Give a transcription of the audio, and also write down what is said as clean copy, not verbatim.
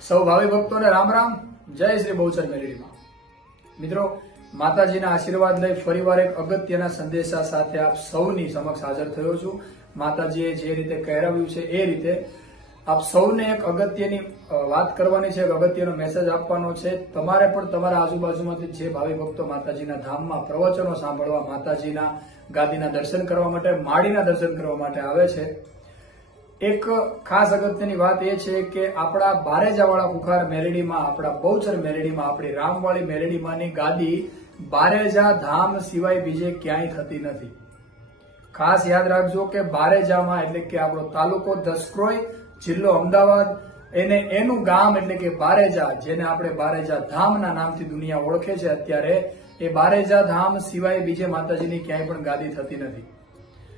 સૌ ભાવિ ભક્તોને રામ રામ, જય શ્રી બહુચર મેલડીમાં। મિત્રો, માતાજીના આશીર્વાદ લઈ ફરીવાર એક અગત્યના સંદેશા સાથે આપ સૌની સમક્ષ હાજર થયો છું। માતાજીએ જે રીતે કહેરાવ્યું છે એ રીતે આપ સૌને એક અગત્યની વાત કરવાની છે, એક અગત્યનો મેસેજ આપવાનો છે। તમારે પણ તમારા આજુબાજુમાંથી જે ભાવિ ભક્તો માતાજીના ધામમાં પ્રવચનો સાંભળવા, માતાજીના ગાદીના દર્શન કરવા માટે, માળીના દર્શન કરવા માટે આવે છે, એક ખાસ અગત્યની વાત એ છે કે આપણા બારેજાવાળા કુખાર મેલડીમાં, આપણા બહુચર મેલડીમાં, આપણી રામવાળી મેલડીમાંની ગાદી બારેજા ધામ સિવાય બીજે ક્યાંય થતી નથી। ખાસ યાદ રાખજો કે બારેજામાં એટલે કે આપણો તાલુકો દસક્રોઈ, જિલ્લો અમદાવાદ, એનું ગામ એટલે કે બારેજા, જેને આપણે બારેજા ધામના નામથી દુનિયા ઓળખે છે અત્યારે, એ બારેજા ધામ સિવાય બીજે માતાજીની ક્યાંય પણ ગાદી થતી નથી।